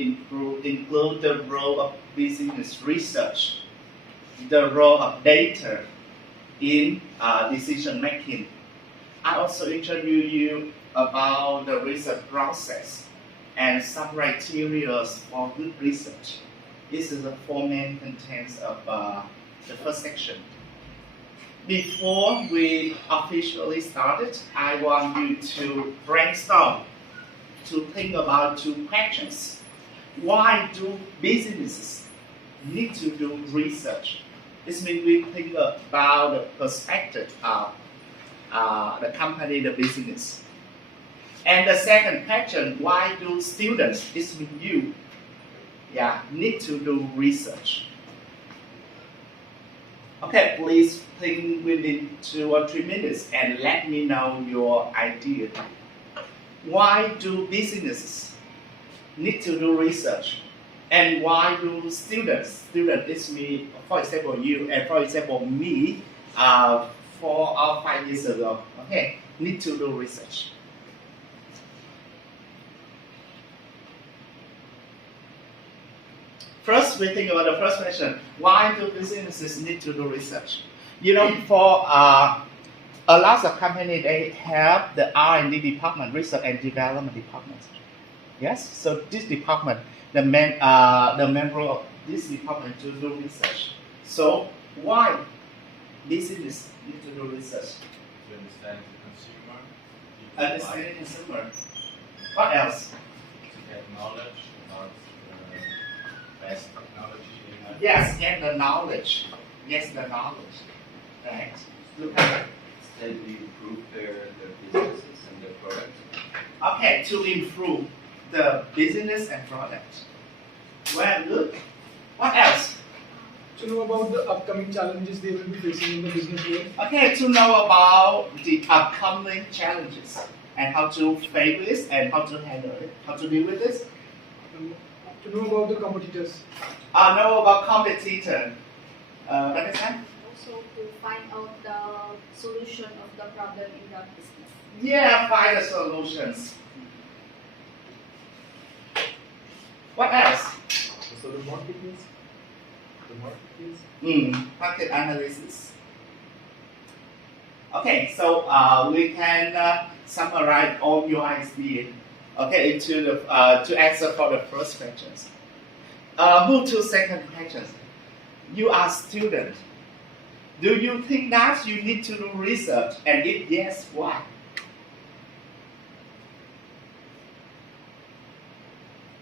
include the role of business research, the role of data in decision making. I also introduce you about the research process and some criteria for good research. This is the four main contents of the first section. Before we officially started, I want you to brainstorm, to think about two questions. Why do businesses need to do research? This means we think about the perspective of the company, the business. And the second question, why do students, this means you, need to do research? Okay, please think within 2 or 3 minutes and let me know your idea. Why do businesses need to do research? And why do students is me, for example you, and for example me, 4 or 5 years ago, need to do research? First, we think about the first question. Why do businesses need to do research? For a lot of companies, they have the R&D department, research and development department. Yes, so this department, the member of this department to do research. So why business need to do research? To understand the consumer. Understand the consumer. What else? To get knowledge about best technology. Yes, get the knowledge. Yes, the knowledge. Right. Look at it. Then we improve their businesses and their products. Okay, to improve the business and product. Well, good. What else? To know about the upcoming challenges they will be facing in the business world. Okay, to know about the upcoming challenges and how to face this and how to handle it, how to deal with this. To know about the competitors. Know about competitor. Understand? Also to find out the solution of the problem in the business. Yeah, find the solutions. What else? So the market is? Market analysis. Okay, so we can summarize all your ideas. Okay, into the to answer for the first questions. Move to second questions. You are student. Do you think that you need to do research? And if yes, why?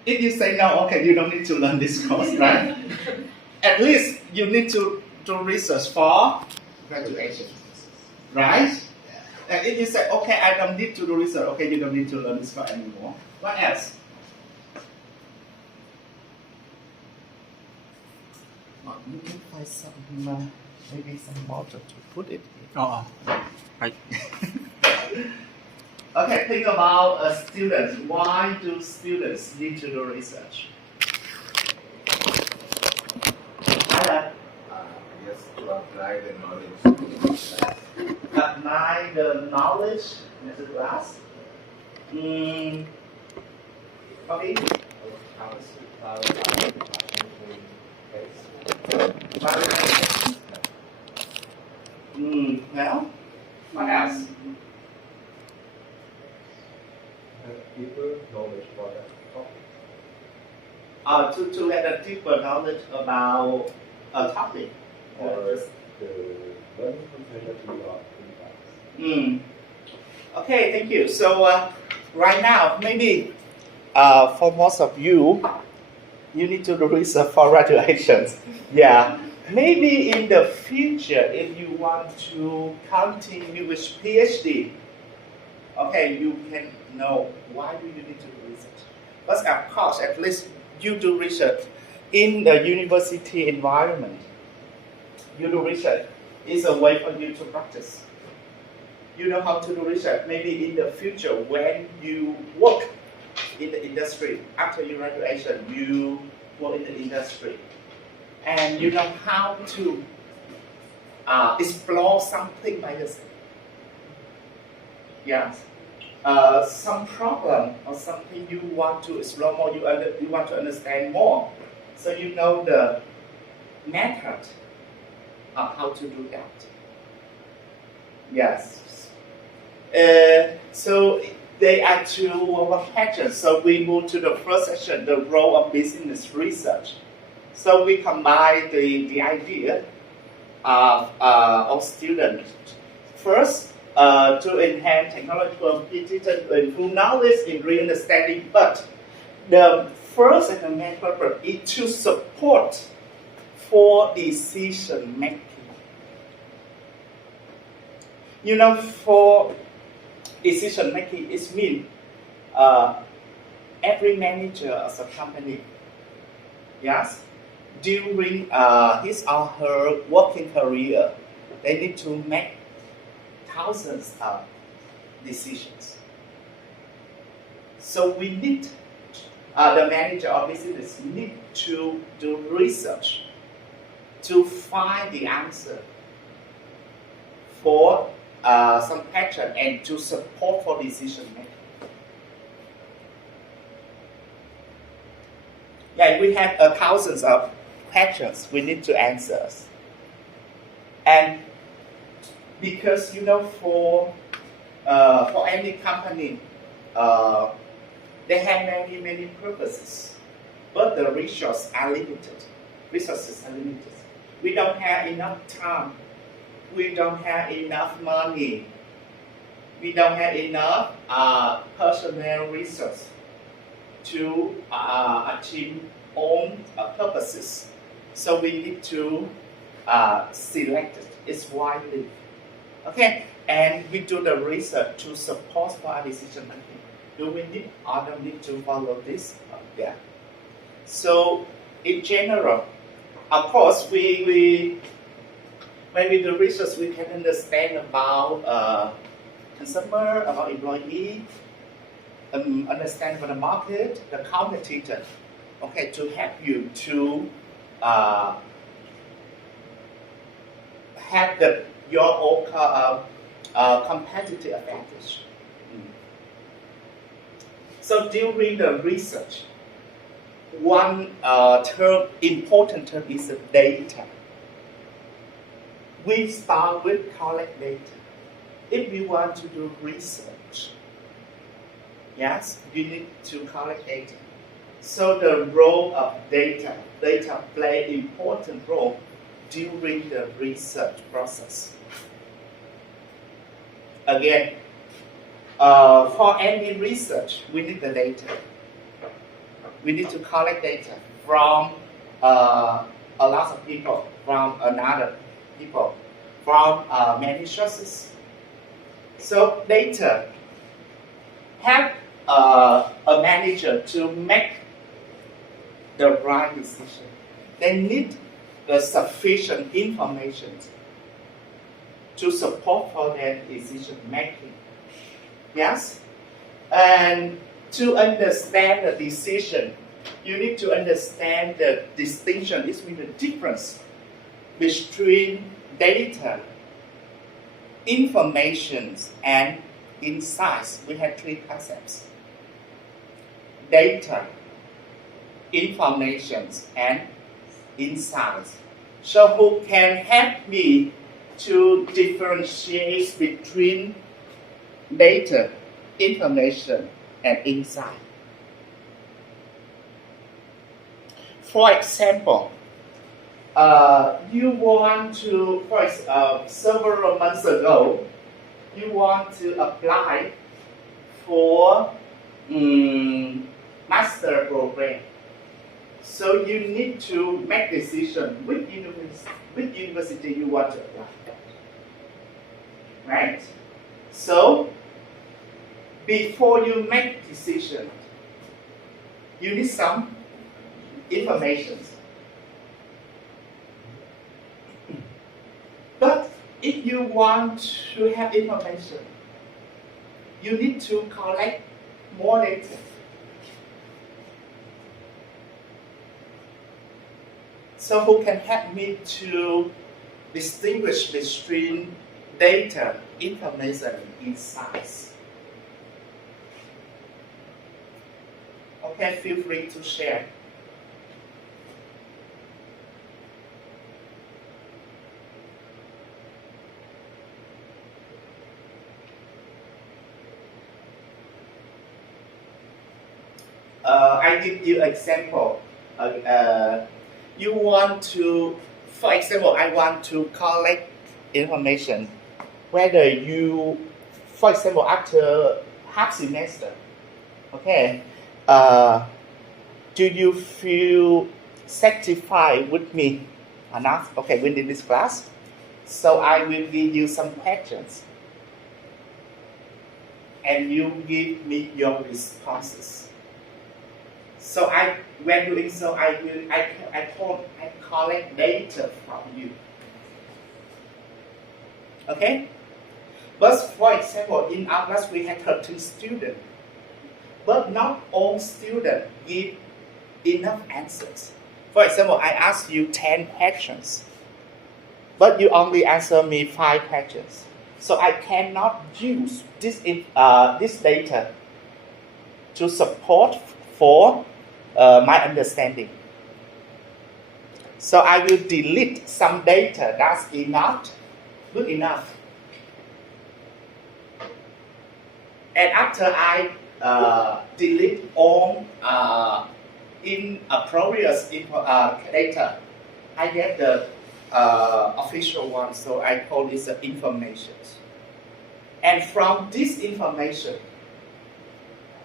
If you say no, okay, you don't need to learn this course, right? At least you need to do research for graduation, right? And if you say, okay, I don't need to do research, okay, you don't need to learn this course anymore. What else? You can find some, maybe some water to put it in. Right. Okay, think about students. Why do students need to do research? Yes, to apply the knowledge to the class. Apply the knowledge in the class. Okay. Well, what else? Deeper knowledge about that topic. To get a deeper knowledge about a topic. Or the learning potential of the class. Okay, thank you. So right now, maybe for most of you, you need to do research for graduations. Yeah. Maybe in the future, if you want to continue with PhD, okay, you can know why do you need to do research. But of course, at least you do research in the university environment. You do research. It's a way for you to practice. You know how to do research. Maybe in the future, when you work in the industry, after your graduation, you work in the industry. And you know how to explore something by yourself. Yes? some problem or something you want to explore more, you want to understand more. So you know the method of how to do that. Yes. So they are two sections. So we move to the first section, the role of business research. So we combine the idea of students. First, to enhance technological ability to improve knowledge in real understanding, but the first and the main purpose is to support for decision making. You know, for decision making, it means every manager of a company, yes, during his or her working career, they need to make thousands of decisions. So we need, the manager of business need to do research to find the answer for some pattern and to support for decision making. Yeah, we have thousands of questions we need to answer. And because you know, for any company, they have many purposes, but the resources are limited. We don't have enough time. We don't have enough money. We don't have enough personnel resources to achieve own purposes. So we need to select it widely. Okay, and we do the research to support for our decision making. Do we need or don't need to follow this? Yeah. So in general, of course, we when we do research, we can understand about consumer, about employee, understand about the market, the competitor. Okay, to help you to have your own competitive advantage. So during the research, one important term is the data. We start with collect data. If you want to do research, yes, you need to collect data. So the role of data play important role during the research process. Again, for any research, we need the data. We need to collect data from a lot of people, from another people, from many sources. So data help a manager to make the right decision. They need the sufficient information to support for their decision making. Yes? And to understand the decision, you need to understand the distinction, this means the difference between data, information, and insights. We have three concepts: data, information, and insights. So who can help me to differentiate between data, information, and insight? For example, you want to, several months ago, you want to apply for master program. So you need to make decision which university you want to apply. Right? So before you make decision, you need some information. But if you want to have information, you need to collect more data. So who can help me to distinguish between data, information, and insights? Okay, feel free to share. I give you example. You want to, for example, I want to collect information. Whether you, for example, after half semester, okay, do you feel satisfied with me or not? Okay, within this class. So I will give you some questions, and you give me your responses. So when doing so, I collect data from you. Okay? But for example, in our class we have 13 students, but not all students give enough answers. For example, I ask you 10 questions, but you only answer me 5 questions. So I cannot use this data to support for my understanding. So I will delete some data that's not good enough. And after I delete all inappropriate data, I get the official one, so I call this information. And from this information,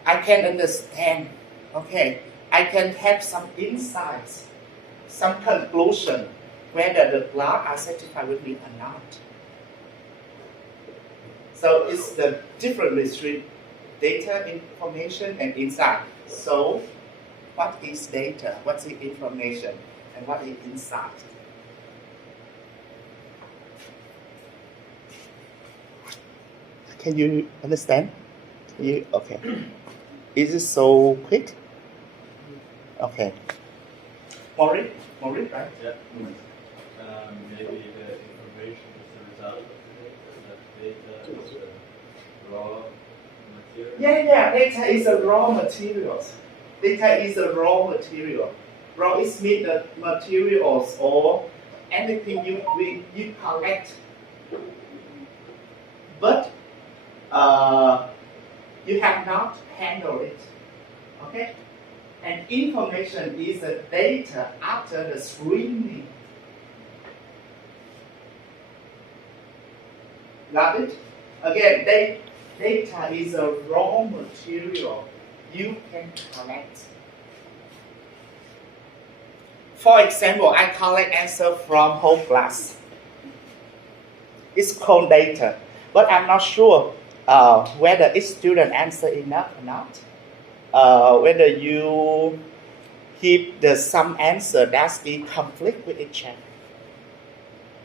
I can understand, okay, I can have some insights, some conclusion, whether the class are satisfied with me or not. So it's the difference between data, information, and insight. So what is data, what is information, and what is insight? Can you understand? Okay. Is it so quick? Okay. Maurice, right? Yeah. Maybe the information is the result of the data, that data is a raw material. Yeah, data is a raw material. Data is a raw material. Raw is mean the materials or anything you collect. But you have not handled it. Okay? And information is the data after the screening. Got it? Again, data is a raw material you can collect. For example, I collect answer from whole class. It's called data, but I'm not sure whether each student answer enough or not. Whether you give some answer that's in conflict with each other.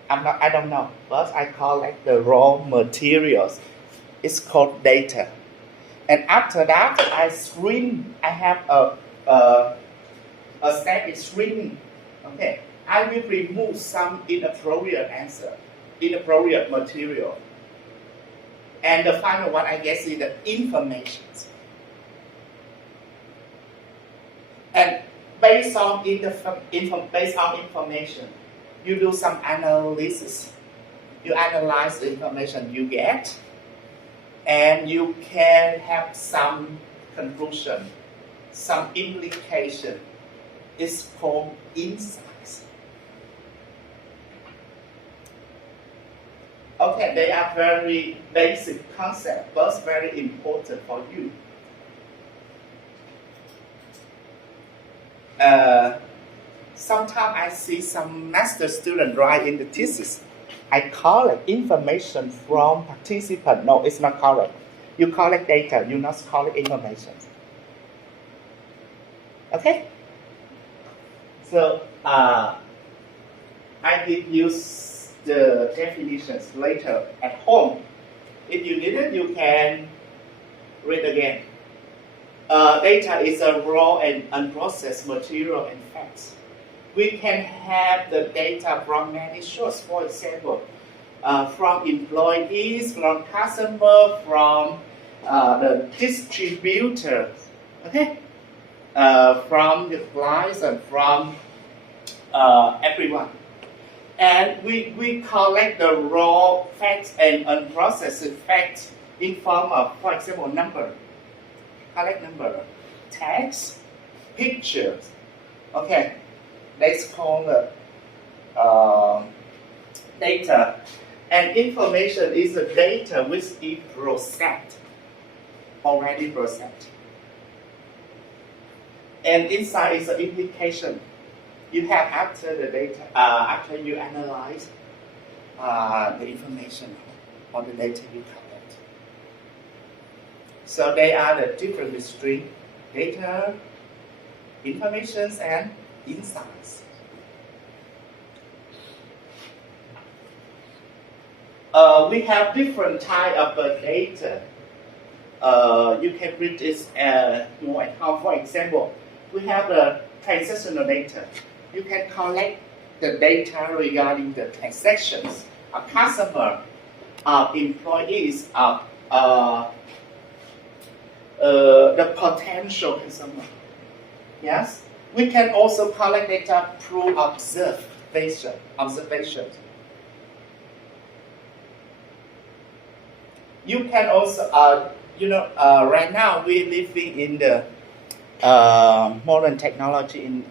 I don't know, but I collect the raw materials. It's called data. And after that, I screen. I have a step is screening. Okay, I will remove some inappropriate answer, inappropriate material. And the final one, I guess, is the information. And based on information, you do some analysis. You analyze the information you get, and you can have some conclusion, some implication. It's called insights. Okay, they are very basic concepts, but very important for you. Sometimes I see some master student write in the thesis, I collect information from participants. No, it's not correct. You collect data, you not collect information. Okay? So, I will use the definitions later at home. If you need it, you can read again. Data is a raw and unprocessed material and facts. We can have the data from many sources, for example, from employees, from customers, from the distributors. Okay? from the clients and from everyone. And we collect the raw facts and unprocessed facts in form of, for example, number. Collect number, text, pictures. Okay, let's call the data. And information is the data which is processed, already processed. And inside is the implication. You have after the data, after you analyze the information or the data you collect. So they are the different streams: data, information, and insights. We have different type of data. You can read this for example, we have the transactional data. You can collect the data regarding the transactions of customer, of employees, of the potential customer. Yes, we can also collect data through observation. You can also, right now we're living in the modern technology in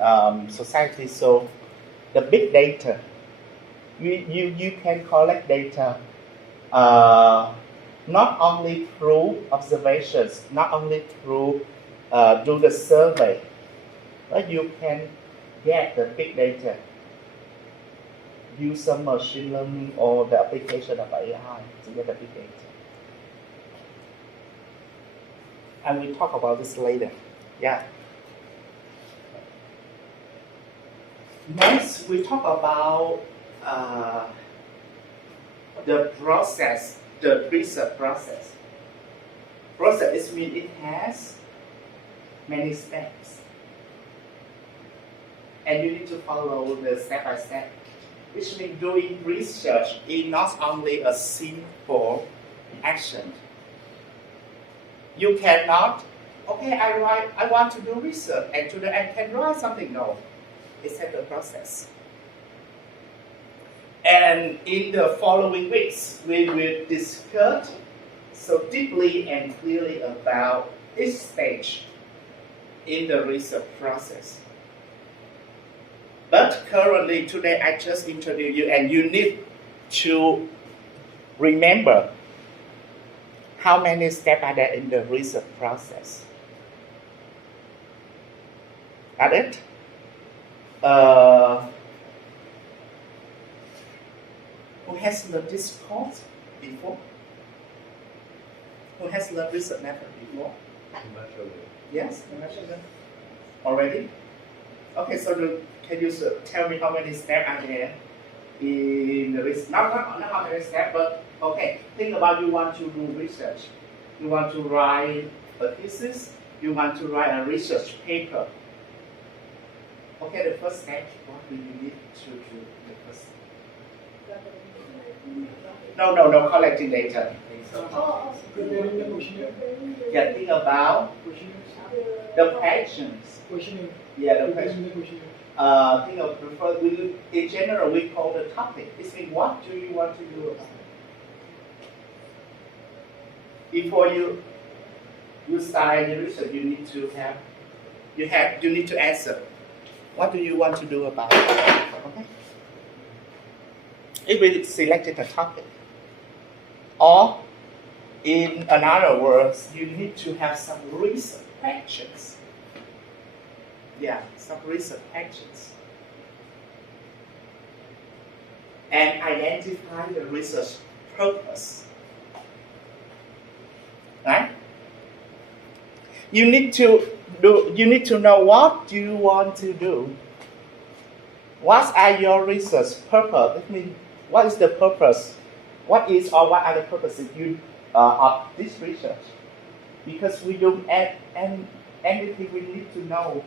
society. So the big data, you can collect data not only through observations, not only through do the survey, but you can get the big data. Use some machine learning or the application of AI to get the big data. And we'll talk about this later. Yeah. Next, we talk about the process, the research process. Process means it has many steps. And you need to follow the step by step. Which means doing research is not only a simple action. You cannot, I want to do research and today I can write something. No, it's a process. And in the following weeks, we will discuss so deeply and clearly about each stage in the research process. But currently, today I just introduced you, and you need to remember how many steps are there in the research process. Got it? Who has learned this course before? Who has learned research method before? Yes, already? Okay, so can you tell me how many steps are there in the research? Not how many steps, but okay, think about you want to do research. You want to write a thesis, you want to write a research paper. Okay, the first step, what do you need to do the first step? No, collecting data. Preparing the questionnaire. Yeah, think about the questions. Questionnaire. Yeah, the Preparing question. the questionnaire. Think of in general we call the topic. It means what do you want to do about it? Before you start any research, you need to answer. What do you want to do about it? Okay. If we selected a topic, or in another words, you need to have some research questions. Yeah, some research questions. And identify the research purpose. Right? You need to know what you want to do. What are your research purpose? It means what is the purpose? What is or what are the purposes of this research? Because we don't add anything, we need to know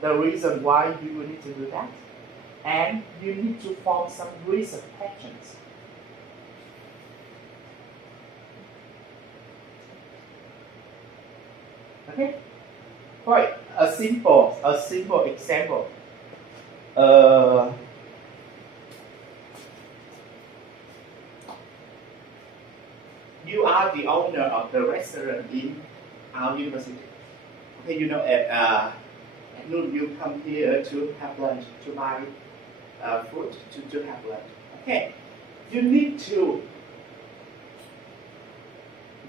the reason why you will need to do that. And you need to form some research questions. Okay? quite a simple example. You are the owner of the restaurant in our university. Okay, you know at noon you come here to have lunch, to buy food, to have lunch. Okay, you need to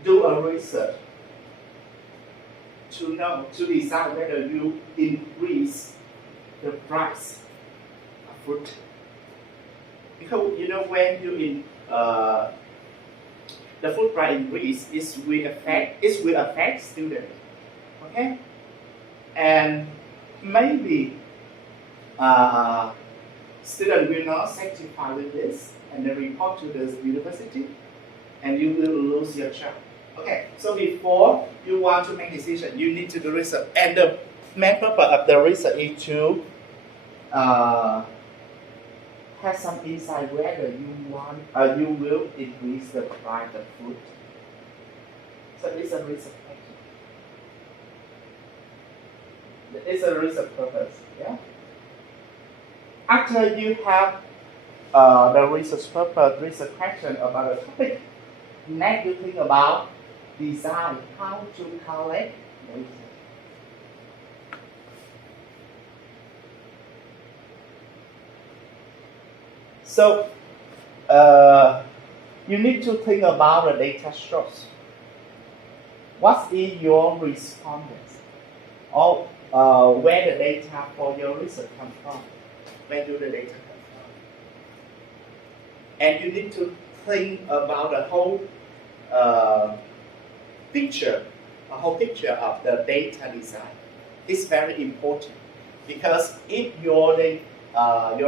do a research to decide whether you increase the price of food. Because you know when you the food price increase, it will affect students. Okay, and maybe student will not satisfy with this and then report to the university, and you will lose your job. Okay, so before you want to make decision, you need to do research, and the main purpose of the research is to have some insight whether you will increase the price of food. So it's a research question. It's a research purpose. Yeah. After you have the research purpose, research question about the topic, next you think about design, how to collect data. So you need to think about the data source. What is your respondents? Or where the data for your research come from? Where do the data come from? And you need to think about the whole picture of the data design. It's very important because if your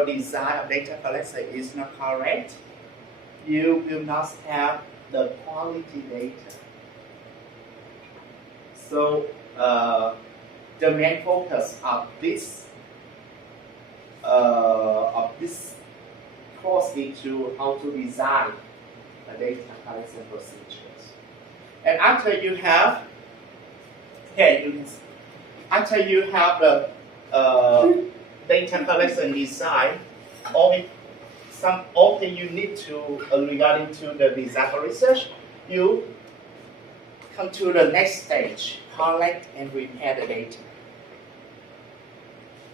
design of data collection is not correct, you will not have the quality data. So the main focus of this course is to how to design a data collection procedures. And after you have the data collection design, only you need to regarding to the design for research, you come to the next stage, collect and prepare the data.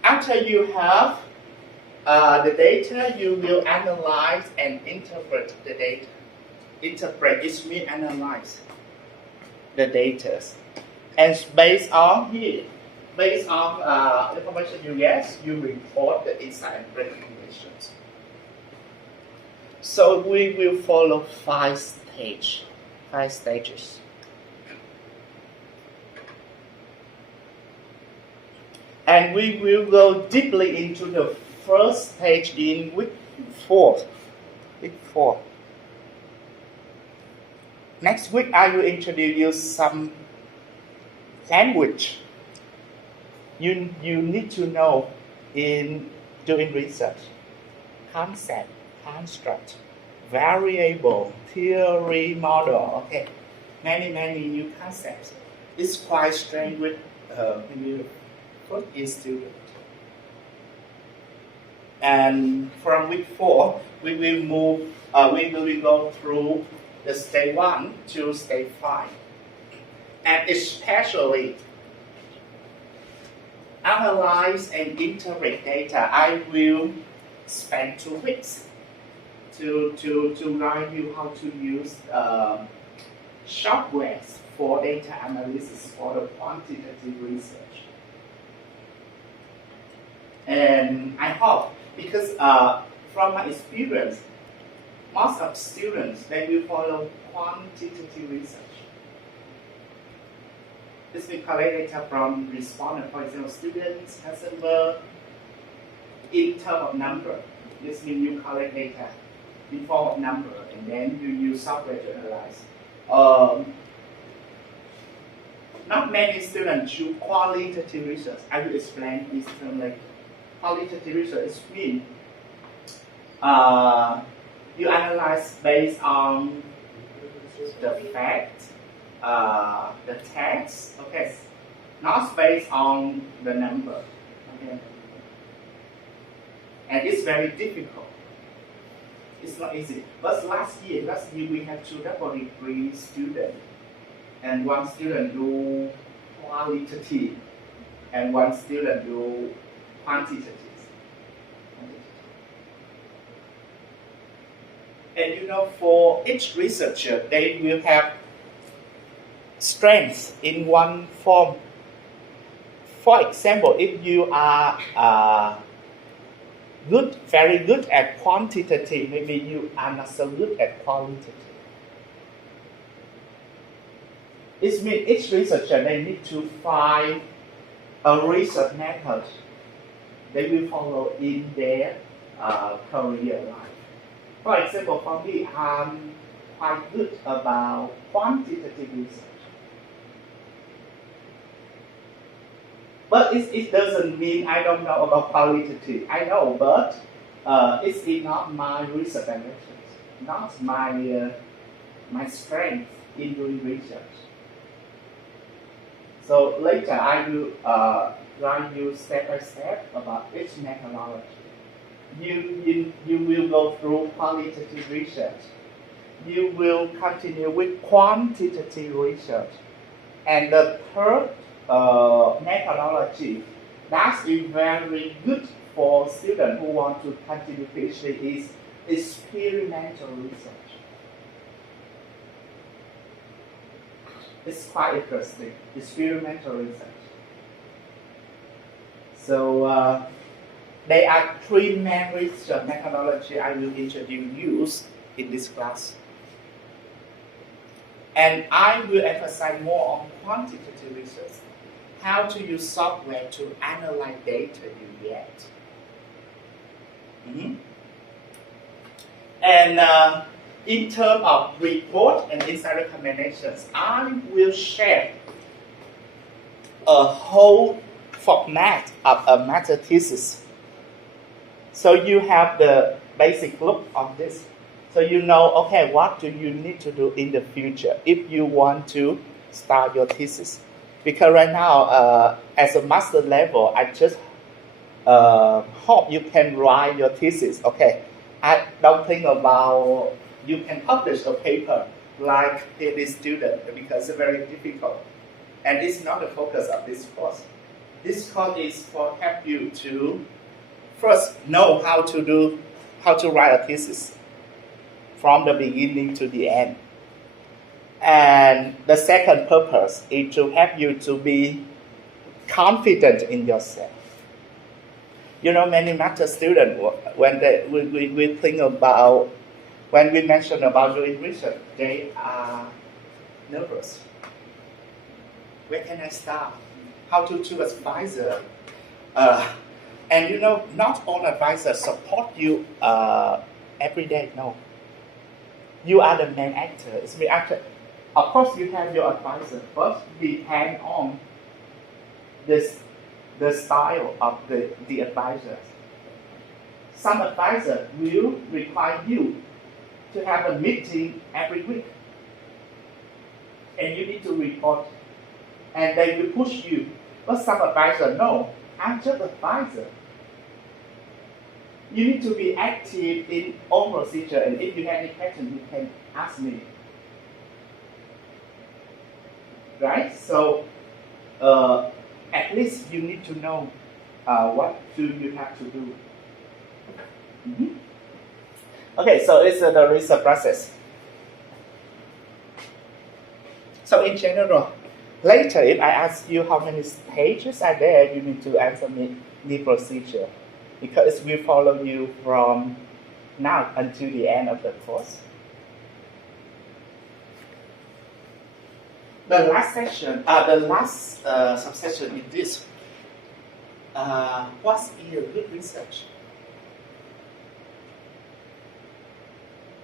After you have the data, you will analyze and interpret the data. Interpret is mean analyze the data, and based on information you get, you report the insight and recommendations. So we will follow five stages. And we will go deeply into the first stage in week 4. Next week, I will introduce you some language you need to know in doing research. Concept, construct, variable, theory, model. Okay, many new concepts. It's quite strange with when you put in student. And from week 4, we will move. We will go through the stage 1 to stage 5, and especially analyze and interpret data. I will spend 2 weeks to guide you how to use software for data analysis for the quantitative research. And I hope, because from my experience, most of students, they will follow quantitative research. This will collect data from respondents, for example, students, customer, in terms of number. This means you collect data in form of number, and then you use software to analyze. Not many students choose qualitative research. I will explain this term later. Qualitative research means you analyze based on the fact, the text, okay, not based on the number. Okay? And it's very difficult. It's not easy. But last year we had 2 double degree students, and 1 student do qualitative, and 1 student do quantitative. And you know, for each researcher, they will have strengths in one form. For example, if you are very good at quantitative, maybe you are not so good at qualitative. It means each researcher, they need to find a research method they will follow in their career life. For example, for me, I'm quite good about quantitative research. But it doesn't mean I don't know about qualitative. I know, but it's not my research direction, not my strength in doing research. So later I will guide you step by step about each methodology. You will go through qualitative research. You will continue with quantitative research. And the third methodology that is very good for students who want to continue PhD is experimental research. It's quite interesting, experimental research. So there are 3 main research methodology I will introduce you in this class. And I will emphasize more on quantitative research, how to use software to analyze data you get. And in terms of report and insight recommendations, I will share a whole format of a master thesis. So you have the basic look on this. So you know, okay, what do you need to do in the future if you want to start your thesis? Because right now, as a master level, I just hope you can write your thesis. Okay, I don't think about you can publish a paper like PhD student because it's very difficult. And it's not the focus of this course. This course is for help you to first know how to write a thesis from the beginning to the end. And the second purpose is to help you to be confident in yourself. You know, many master students, when we think about, when we mention about doing research, they are nervous. Where can I start? How to choose advisor? And you know, not all advisors support you every day. No. You are the main actor. It's the actor. Of course, you have your advisor, but depend on the style of the advisors. Some advisors will require you to have a meeting every week, and you need to report, and they will push you. But some advisors, no, I'm just advisor. You need to be active in all procedure, and if you have any question, you can ask me. Right? So, at least you need to know what do you have to do. Okay, so it's the research process. So in general, later if I ask you how many stages are there, you need to answer me the procedure, because it will follow you from now until the end of the course. The last section, subsection is this. What is a good research?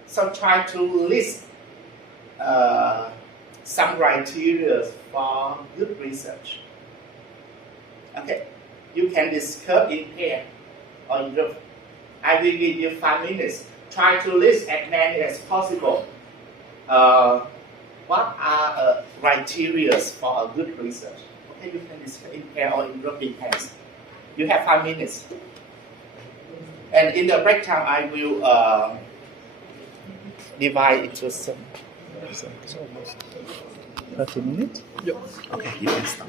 So try to list some criteria for good research. Okay, you can discuss in pair or in group. I will give you 5 minutes. Try to list as many as possible. What are criteria for a good research? Either you can discuss in pair or in working pairs. You have 5 minutes. And in the break time, I will divide into some 30 minutes. Yeah. Okay, you can stop.